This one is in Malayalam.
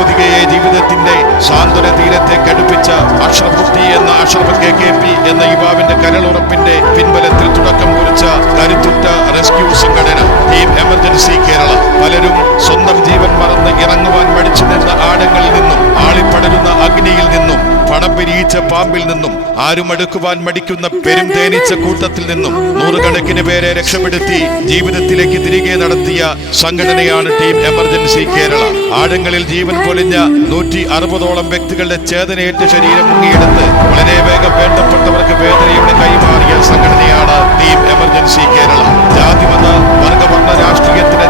വയോധികയെ ജീവിതത്തിന്റെ സാന്ത്വന തീരത്തേക്ക് അടുപ്പിച്ച അഷ്റഫുദ്ദീൻ എന്ന അഷ്റഫ് KKP എന്ന യുവാവിന്റെ കരളുറപ്പിന്റെ പിൻബലത്തിൽ തുടക്കം കുറിച്ച കരുത്തുറ്റ റെസ്ക്യൂ സംഘടന ടീം എമർജൻസി കേരള. പലരും സ്വന്തം ജീവൻ മറന്ന് ഇറങ്ങുവാൻ മടിച്ചു നിന്ന ആഴങ്ങളിൽ നിന്നും, ആളിപ്പടരുന്ന അഗ്നിയിൽ നിന്നും, പണം പിരിയിച്ച പാമ്പിൽ നിന്നും, ആരും അടുക്കുവാൻ മടിക്കുന്ന പെരും തേനീച്ച കൂട്ടത്തിൽ നിന്നും നൂറുകണക്കിന് പേരെ രക്ഷപ്പെടുത്തി ജീവിതത്തിലേക്ക് തിരികെ നടത്തിയ സംഘടനയാണ് ടീം എമർജൻസി കേരള. ആഴങ്ങളിൽ ജീവൻ പൊലിഞ്ഞ 160ഓളം വ്യക്തികളുടെ ചേതനയേറ്റ ശരീരം മുങ്ങിയെടുത്ത് വളരെ വേഗം വേണ്ടപ്പെട്ടവർക്ക് വേദനയുടെ കൈമാറിയ സംഘടനയാണ് ടീം എമർജൻസി കേരള. ജാതിമത വർഗവർണ്ണ രാഷ്ട്രീയത്തിന്